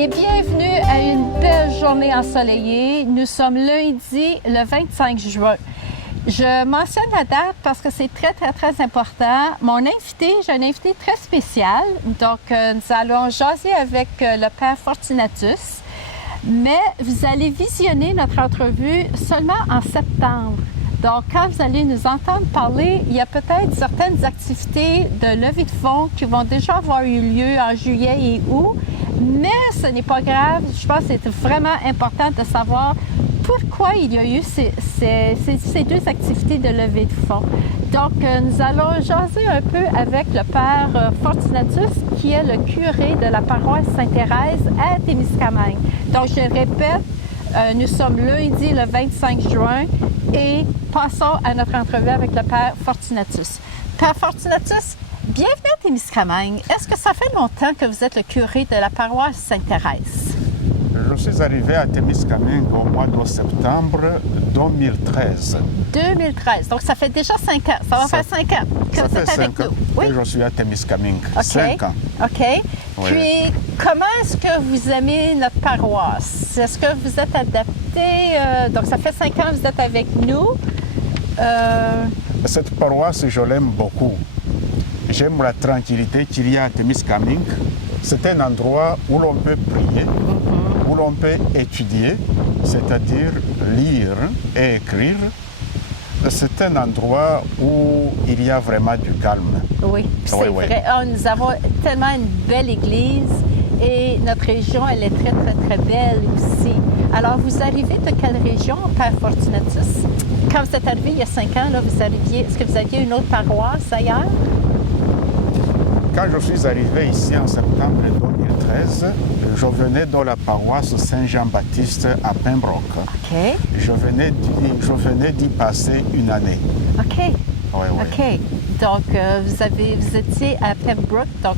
et bienvenue à une belle journée ensoleillée. Nous sommes lundi, le 25 juin. Je mentionne la date parce que c'est très important. J'ai un invité très spécial. Donc, nous allons jaser avec le Père Fortunatus. Mais vous allez visionner notre entrevue seulement en septembre. Donc, quand vous allez nous entendre parler, il y a peut-être certaines activités de levée de fonds qui vont déjà avoir eu lieu en juillet et août, mais ce n'est pas grave. Je pense que c'est vraiment important de savoir pourquoi il y a eu ces deux activités de levée de fonds. Donc, nous allons jaser un peu avec le Père Fortunatus, qui est le curé de la paroisse Sainte-Thérèse à Témiscamingue. Donc, je répète, nous sommes lundi le 25 juin et passons à notre entrevue avec le Père Fortunatus. Père Fortunatus, bienvenue à Témiscamingue. Est-ce que ça fait longtemps que vous êtes le curé de la paroisse Sainte-Thérèse? Je suis arrivé à Témiscamingue au mois de septembre 2013. 2013, donc ça fait déjà 5 ans. Ça va faire 5 ans que vous êtes avec nous. Oui, je suis à Témiscamingue. OK. 5 ans. OK. Oui. Puis, comment est-ce que vous aimez notre paroisse? Est-ce que vous êtes adapté? Donc, ça fait 5 ans que vous êtes avec nous. Cette paroisse, je l'aime beaucoup. J'aime la tranquillité qu'il y a à Témiscamingue. C'est un endroit où l'on peut prier, où l'on peut étudier, c'est-à-dire lire et écrire. C'est un endroit où il y a vraiment du calme. Oui, c'est vrai. Oh, nous avons tellement une belle église et notre région, elle est très belle aussi. Alors, vous arrivez de quelle région, Père Fortunatus? Quand vous êtes arrivé il y a 5 ans, là, est-ce que vous aviez une autre paroisse ailleurs? Quand je suis arrivé ici en septembre 2013, je venais dans la paroisse Saint-Jean-Baptiste à Pembroke. OK. Je venais d'y passer une année. OK. Oui. OK. Donc, vous étiez à Pembroke. Donc,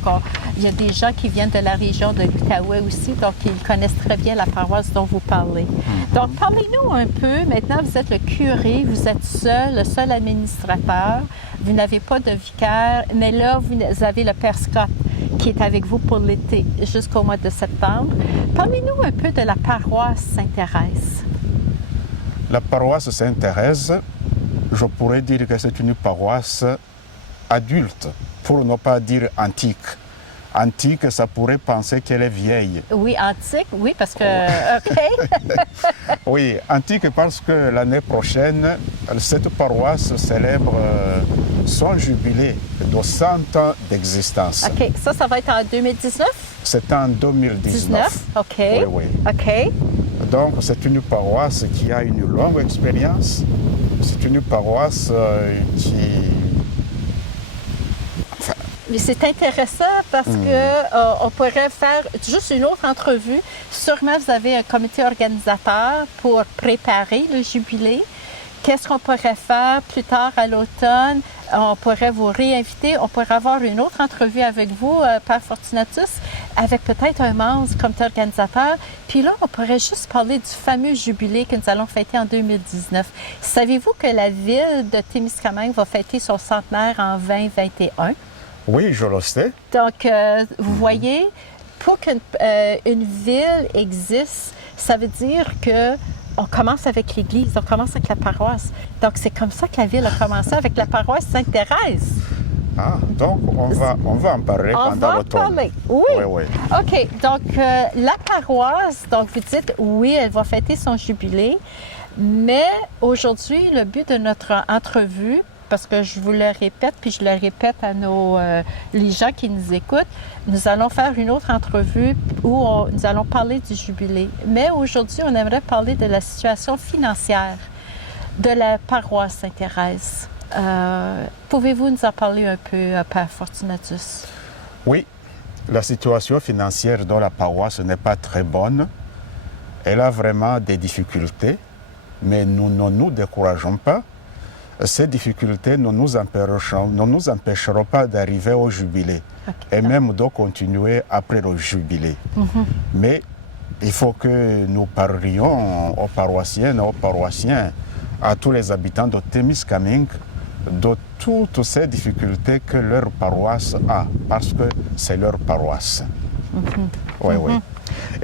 il y a des gens qui viennent de la région de l'Outaouais aussi, donc ils connaissent très bien la paroisse dont vous parlez. Donc, parlez-nous un peu. Maintenant, vous êtes le curé, vous êtes seul, le seul administrateur. Vous n'avez pas de vicaire, mais là, vous avez le Père Scott qui est avec vous pour l'été jusqu'au mois de septembre. Parlez-nous un peu de la paroisse Sainte-Thérèse. La paroisse Sainte-Thérèse, je pourrais dire que c'est une paroisse adulte, pour ne pas dire antique. Antique, ça pourrait penser qu'elle est vieille. Oui, antique, oui, parce que... OK. Oui, antique parce que l'année prochaine, cette paroisse célèbre son jubilé de 100 ans d'existence. OK, ça va être en 2019? C'est en 2019. OK. Oui. OK. Donc, c'est une paroisse qui a une longue expérience. C'est une paroisse qui... Mais c'est intéressant parce que on pourrait faire juste une autre entrevue. Sûrement, vous avez un comité organisateur pour préparer le jubilé. Qu'est-ce qu'on pourrait faire plus tard à l'automne? On pourrait vous réinviter. On pourrait avoir une autre entrevue avec vous, Père Fortunatus, avec peut-être un membre du comité organisateur. Puis là, on pourrait juste parler du fameux jubilé que nous allons fêter en 2019. Savez-vous que la ville de Témiscamingue va fêter son centenaire en 2021? Oui, je le sais. Donc, vous voyez, pour qu'une ville existe, ça veut dire que on commence avec l'Église, on commence avec la paroisse. Donc, c'est comme ça que la ville a commencé avec la paroisse Sainte-Thérèse. Ah, donc on va en parler pendant l'automne. On va en parler, oui. OK, donc la paroisse, donc vous dites, oui, elle va fêter son jubilé, mais aujourd'hui, le but de notre entrevue, parce que je vous le répète, puis je le répète à les gens qui nous écoutent, nous allons faire une autre entrevue où nous allons parler du jubilé. Mais aujourd'hui, on aimerait parler de la situation financière de la paroisse Sainte-Thérèse. Pouvez-vous nous en parler un peu, Père Fortunatus? Oui, la situation financière dans la paroisse n'est pas très bonne. Elle a vraiment des difficultés, mais nous ne nous décourageons pas. Ces difficultés ne nous empêcheront pas d'arriver au jubilé et même de continuer après le jubilé. Mais il faut que nous parlions aux paroissiennes, aux paroissiens, à tous les habitants de Témiscamingue de toutes ces difficultés que leur paroisse a, parce que c'est leur paroisse. Oui.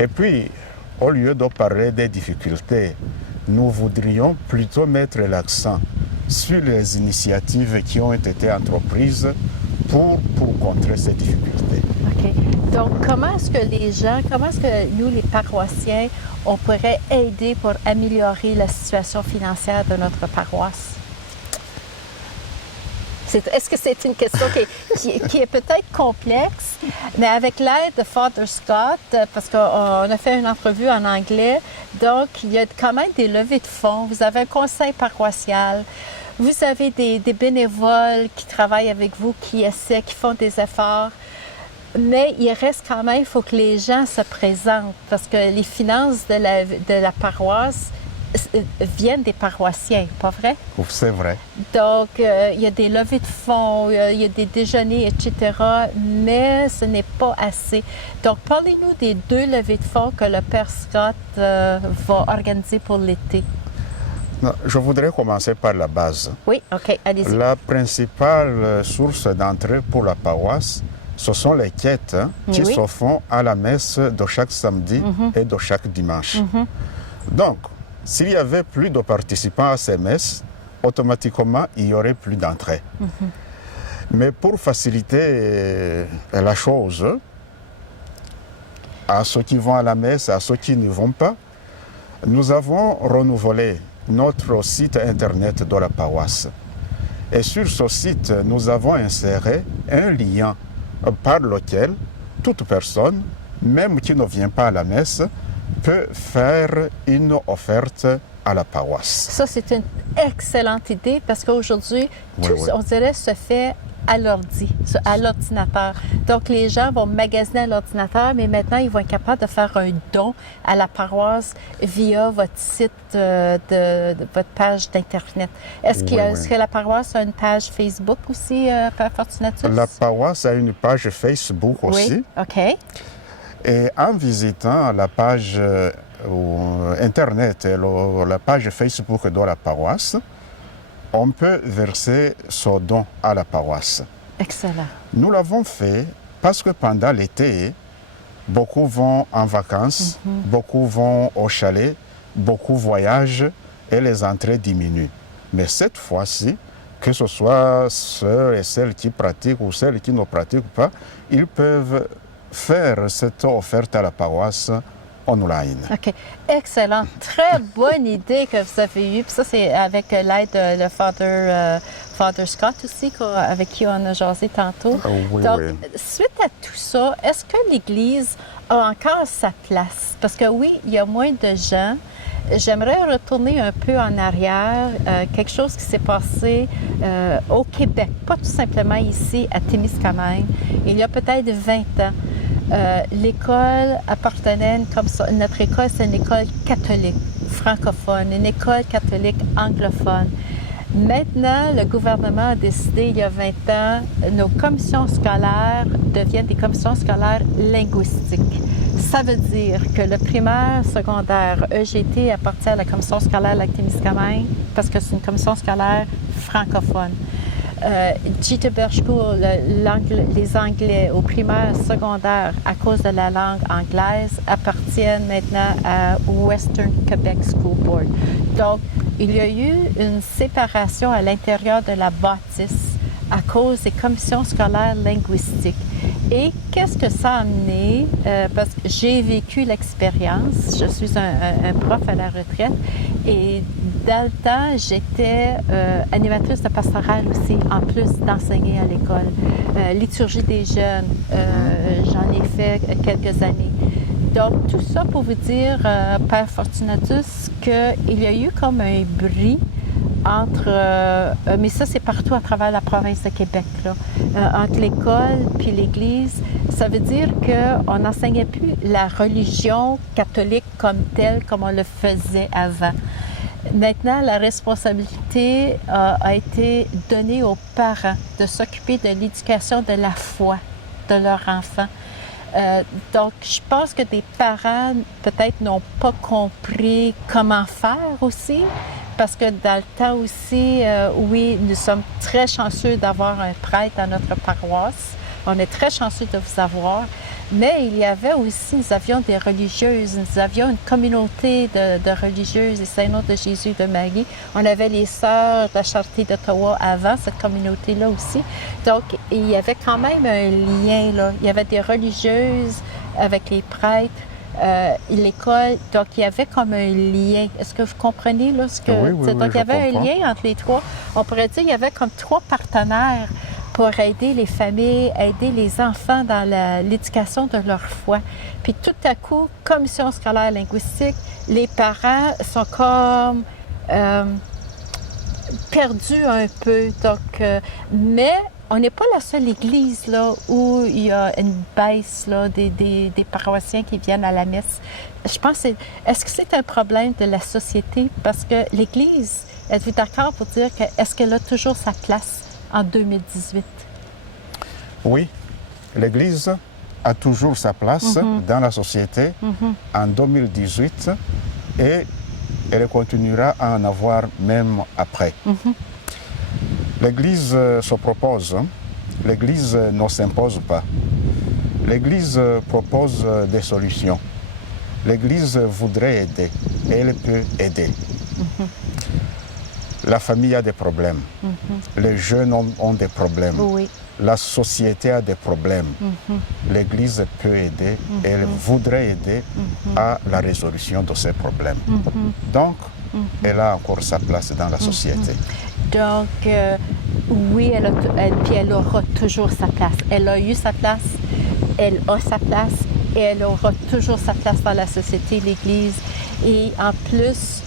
Et puis, au lieu de parler des difficultés, nous voudrions plutôt mettre l'accent sur les initiatives qui ont été entreprises pour contrer ces difficultés. OK. Donc, comment est-ce que nous, les paroissiens, on pourrait aider pour améliorer la situation financière de notre paroisse? Est-ce que c'est une question qui est peut-être complexe, mais avec l'aide de Father Scott, parce qu'on a fait une entrevue en anglais, donc il y a quand même des levées de fonds. Vous avez un conseil paroissial, vous avez des bénévoles qui travaillent avec vous, qui essaient, qui font des efforts, mais il reste quand même, il faut que les gens se présentent, parce que les finances de la paroisse viennent des paroissiens, pas vrai? C'est vrai. Donc, il y a des levées de fonds, il y a des déjeuners, etc., mais ce n'est pas assez. Donc, parlez-nous des 2 levées de fonds que le Père Scott va organiser pour l'été. Non, je voudrais commencer par la base. Oui, OK, allez-y. La principale source d'entrée pour la paroisse, ce sont les quêtes qui se font à la messe de chaque samedi et de chaque dimanche. Donc, s'il y avait plus de participants à ces messes, automatiquement, il y aurait plus d'entrées. Mais pour faciliter la chose, à ceux qui vont à la messe, à ceux qui ne vont pas, nous avons renouvelé notre site internet de la paroisse. Et sur ce site, nous avons inséré un lien par lequel toute personne, même qui ne vient pas à la messe, peut faire une offerte à la paroisse. Ça, c'est une excellente idée parce qu'aujourd'hui, on dirait, se fait à l'ordinateur. Donc, les gens vont magasiner à l'ordinateur, mais maintenant, ils vont être capables de faire un don à la paroisse via votre site, votre page d'Internet. Est-ce que la paroisse a une page Facebook aussi, Père Fortunatus? La paroisse a une page Facebook aussi. Oui, OK. Et en visitant la page Internet et la page Facebook de la paroisse, on peut verser son don à la paroisse. Excellent. Nous l'avons fait parce que pendant l'été, beaucoup vont en vacances, beaucoup vont au chalet, beaucoup voyagent et les entrées diminuent. Mais cette fois-ci, que ce soit ceux et celles qui pratiquent ou celles qui ne pratiquent pas, ils peuvent faire cette offerte à la paroisse online. OK. Excellent. Très bonne idée que vous avez eue. Puis ça, c'est avec l'aide de le Father Scott aussi, avec qui on a jasé tantôt. Oui, donc, oui. Suite à tout ça, est-ce que l'Église a encore sa place? Parce que oui, il y a moins de gens. J'aimerais retourner un peu en arrière, quelque chose qui s'est passé au Québec, pas tout simplement ici à Témiscamingue, il y a peut-être 20 ans. L'école appartenait comme ça. Notre école, c'est une école catholique, francophone, une école catholique anglophone. Maintenant, le gouvernement a décidé, il y a 20 ans, nos commissions scolaires deviennent des commissions scolaires linguistiques. Ça veut dire que le primaire, secondaire, EGT appartient à la commission scolaire Lac-Témiscamingue parce que c'est une commission scolaire francophone. Jitterbug School, les Anglais au primaire, secondaire, à cause de la langue anglaise, appartiennent maintenant à Western Quebec School Board. Donc, il y a eu une séparation à l'intérieur de la bâtisse à cause des commissions scolaires linguistiques. Et qu'est-ce que ça a amené? Parce que j'ai vécu l'expérience, je suis un prof à la retraite et dans le temps, j'étais animatrice de pastorale aussi, en plus d'enseigner à l'école. Liturgie des jeunes, j'en ai fait quelques années. Donc, tout ça pour vous dire, Père Fortunatus, qu'il y a eu comme un bris entre, mais ça c'est partout à travers la province de Québec, là, entre l'école puis l'Église. Ça veut dire qu'on n'enseignait plus la religion catholique comme telle, comme on le faisait avant. Maintenant, la responsabilité a été donnée aux parents de s'occuper de l'éducation de la foi de leurs enfants. Donc, je pense que des parents, peut-être, n'ont pas compris comment faire aussi, parce que dans le temps aussi, oui, nous sommes très chanceux d'avoir un prêtre à notre paroisse. On est très chanceux de vous avoir, Mais il y avait aussi, nous avions des religieuses, nous avions une communauté de religieuses, les Saint-Nom de Jésus de Marie. On avait les Sœurs de la Charité d'Ottawa avant cette communauté-là aussi. Donc, il y avait quand même un lien, là. Il y avait des religieuses avec les prêtres, l'école. Donc, il y avait comme un lien. Est-ce que vous comprenez, là, ce que... Oui, donc, il y avait un lien entre les trois. On pourrait dire qu'il y avait comme trois partenaires pour aider les familles, aider les enfants dans l'éducation de leur foi. Puis tout à coup, commission scolaire linguistique, les parents sont comme perdus un peu. Donc, mais on n'est pas la seule église là, où il y a une baisse là, des paroissiens qui viennent à la messe. Je pense, est-ce que c'est un problème de la société? Parce que l'Église, êtes-vous d'accord pour dire que est-ce qu'elle a toujours sa place en 2018? Oui, l'Église a toujours sa place dans la société en 2018 et elle continuera à en avoir même après. L'Église se propose, l'Église ne s'impose pas. L'Église propose des solutions. L'Église voudrait aider et elle peut aider. La famille a des problèmes, les jeunes ont des problèmes, la société a des problèmes. L'Église peut aider et elle voudrait aider à la résolution de ces problèmes. Donc, elle a encore sa place dans la société. Donc, oui, puis elle aura toujours sa place. Elle a eu sa place, elle a sa place et elle aura toujours sa place dans la société, l'Église. Et en plus,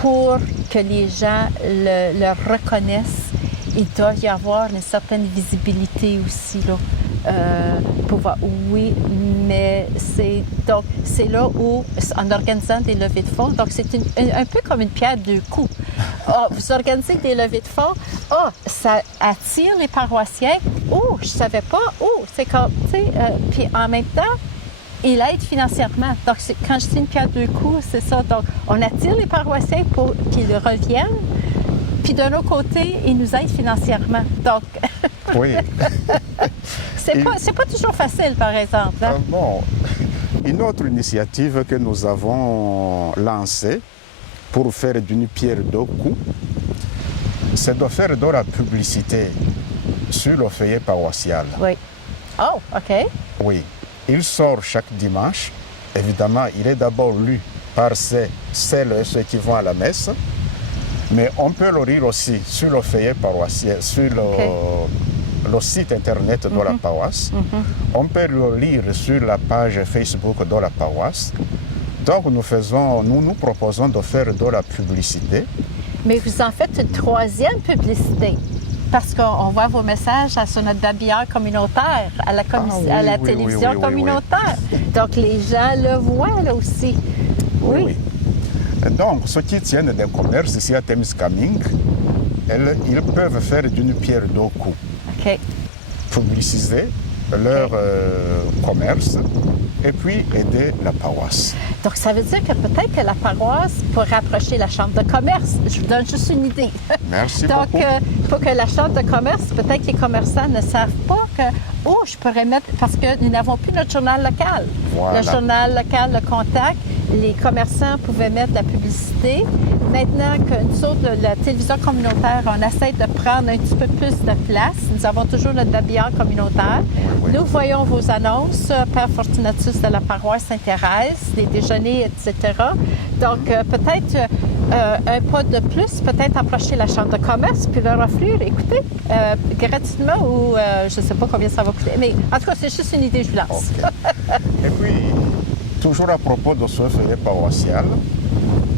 pour que les gens le reconnaissent, il doit y avoir une certaine visibilité aussi, là. Oui, mais c'est là où, en organisant des levées de fonds, donc c'est un peu comme une pierre deux coups. Vous organisez des levées de fonds, ça attire les paroissiens. Je savais pas. C'est comme, tu sais, puis en même temps, il aide financièrement. Donc, quand je dis une pierre deux coups, c'est ça. Donc, on attire les paroissiens pour qu'ils reviennent. Puis d'un autre côté, ils nous aident financièrement. Donc, oui. c'est pas toujours facile, par exemple. Hein? Bon, une autre initiative que nous avons lancée pour faire d'une pierre deux coups, c'est de faire de la publicité sur le feuillet paroissial. Oui. Oh, OK. Oui. Il sort chaque dimanche. Évidemment, il est d'abord lu par celles et ceux qui vont à la messe. Mais on peut le lire aussi sur le feuillet paroissial, sur le site internet de la paroisse. On peut le lire sur la page Facebook de la paroisse. Donc nous proposons de faire de la publicité. Mais vous en faites une troisième publicité. Parce qu'on voit vos messages sur notre babillard communautaire, à la télévision communautaire. Donc les gens le voient là aussi. Oui. Donc, ceux qui tiennent des commerces ici à Témiscamingue, ils peuvent faire d'une pierre deux coups. Publiciser leur commerce et puis aider la paroisse. Donc, ça veut dire que peut-être que la paroisse pourrait approcher la chambre de commerce. Je vous donne juste une idée. Merci beaucoup. Donc, pour que la chambre de commerce, peut-être que les commerçants ne savent pas que, je pourrais mettre, parce que nous n'avons plus notre journal local. Voilà. Le journal local, le contact, les commerçants pouvaient mettre de la publicité. Maintenant que nous autres, la télévision communautaire, on essaie de prendre un petit peu plus de place. Nous avons toujours notre babillard communautaire. Nous voyons vos annonces, Père Fortunatus de la paroisse Sainte-Thérèse, les déjeuners, etc. Donc, peut-être un pas de plus, peut-être approcher la chambre de commerce puis leur offrir, écoutez, gratuitement ou je ne sais pas combien ça va coûter. Mais en tout cas, c'est juste une idée, je vous lance. Et puis, toujours à propos de ce feuillet paroissial,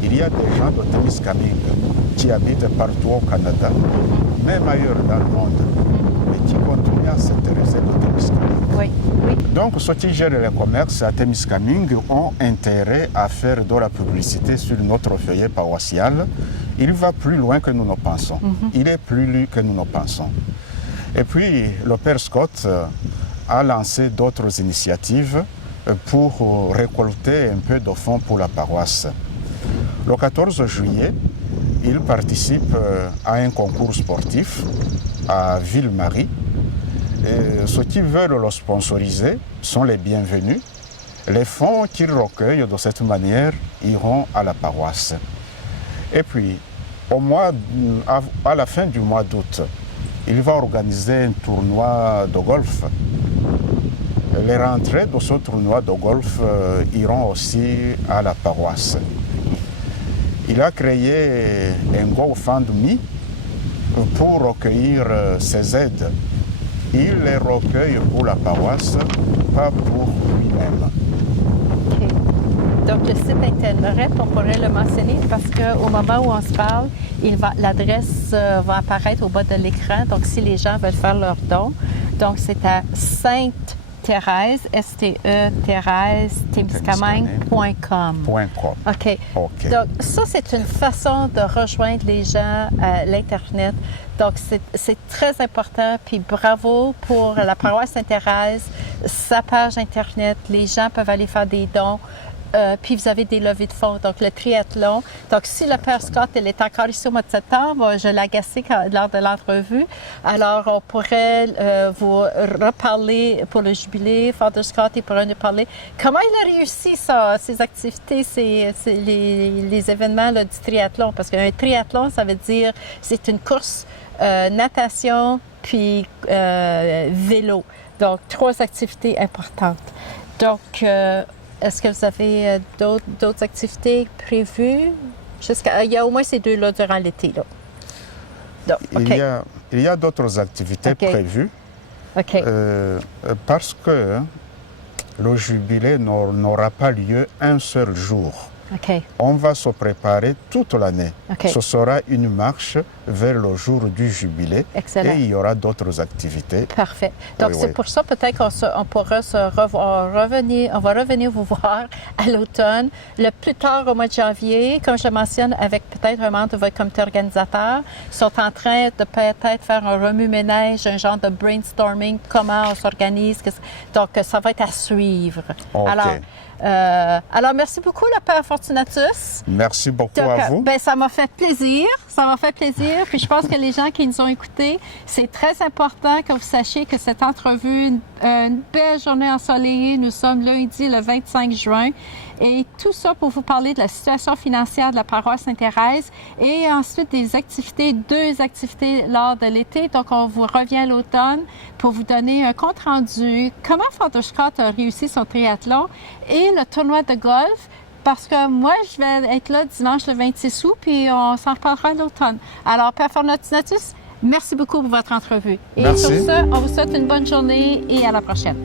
il y a des gens de Témiscamingue qui habitent partout au Canada, même ailleurs dans le monde, mais qui continuent à s'intéresser de Témiscamingue. Oui. Donc, ceux qui gèrent les commerces à Témiscamingue ont intérêt à faire de la publicité sur notre feuillet paroissial. Il va plus loin que nous ne pensons. Il est plus lu que nous ne pensons. Et puis, le Père Scott a lancé d'autres initiatives pour récolter un peu de fonds pour la paroisse. Le 14 juillet, il participe à un concours sportif à Ville-Marie ceux qui veulent le sponsoriser sont les bienvenus. Les fonds qu'ils recueillent de cette manière iront à la paroisse. Et puis, à la fin du mois d'août, il va organiser un tournoi de golf. Les rentrées de ce tournoi de golf iront aussi à la paroisse. Il a créé un GoFundMe pour recueillir ces aides. Il les recueille pour la paroisse, pas pour lui-même. OK. Donc, le site Internet, on pourrait le mentionner parce qu'au moment où on se parle, l'adresse va apparaître au bas de l'écran. Donc, si les gens veulent faire leur don, donc c'est à Sainte-Thérèse, S-T-E-Thérèse, Témiscamingue.com. OK. Donc, ça, c'est une façon de rejoindre les gens à l'Internet. Donc, c'est très important. Puis bravo pour la paroisse Sainte-Thérèse, sa page Internet. Les gens peuvent aller faire des dons. Puis vous avez des levées de fonds, donc le triathlon. Donc, si le Père Scott elle est encore ici au mois de septembre, je l'ai agacé lors de l'entrevue. Alors, on pourrait vous reparler pour le jubilé. Father Scott, il pourrait nous parler. Comment il a réussi ça, ses activités, les événements là, du triathlon? Parce qu'un triathlon, ça veut dire c'est une course, natation, puis vélo. Donc, 3 activités importantes. Donc, est-ce que vous avez d'autres activités prévues? Il y a au moins ces 2-là durant l'été. Là. Donc, okay. Il y a d'autres activités prévues parce que le jubilé n'aura pas lieu un seul jour. On va se préparer toute l'année. Ce sera une marche vers le jour du jubilé. Excellent. Et il y aura d'autres activités. Parfait. Donc, c'est pour ça peut-être qu'on pourra revenir, on va revenir vous voir à l'automne, le plus tard au mois de janvier, comme je le mentionne, avec peut-être un membre de votre comité organisateur. Ils sont en train de peut-être faire un remue-ménage, un genre de brainstorming, comment on s'organise. Donc, ça va être à suivre. Alors, merci beaucoup, le Père Fortunatus. Merci beaucoup à vous. Ça m'a fait plaisir. Ça m'a fait plaisir. Puis je pense que les gens qui nous ont écoutés, c'est très important que vous sachiez que cette entrevue, une belle journée ensoleillée, nous sommes lundi le 25 juin. Et tout ça pour vous parler de la situation financière de la paroisse Sainte-Thérèse et ensuite des activités, 2 activités lors de l'été. Donc, on vous revient à l'automne pour vous donner un compte-rendu. Comment Father Scott a réussi son triathlon et le tournoi de golf. Parce que moi, je vais être là dimanche le 26 août, puis on s'en reparlera à l'automne. Alors, Père Fortunatus, merci beaucoup pour votre entrevue. Et sur ce, on vous souhaite une bonne journée et à la prochaine.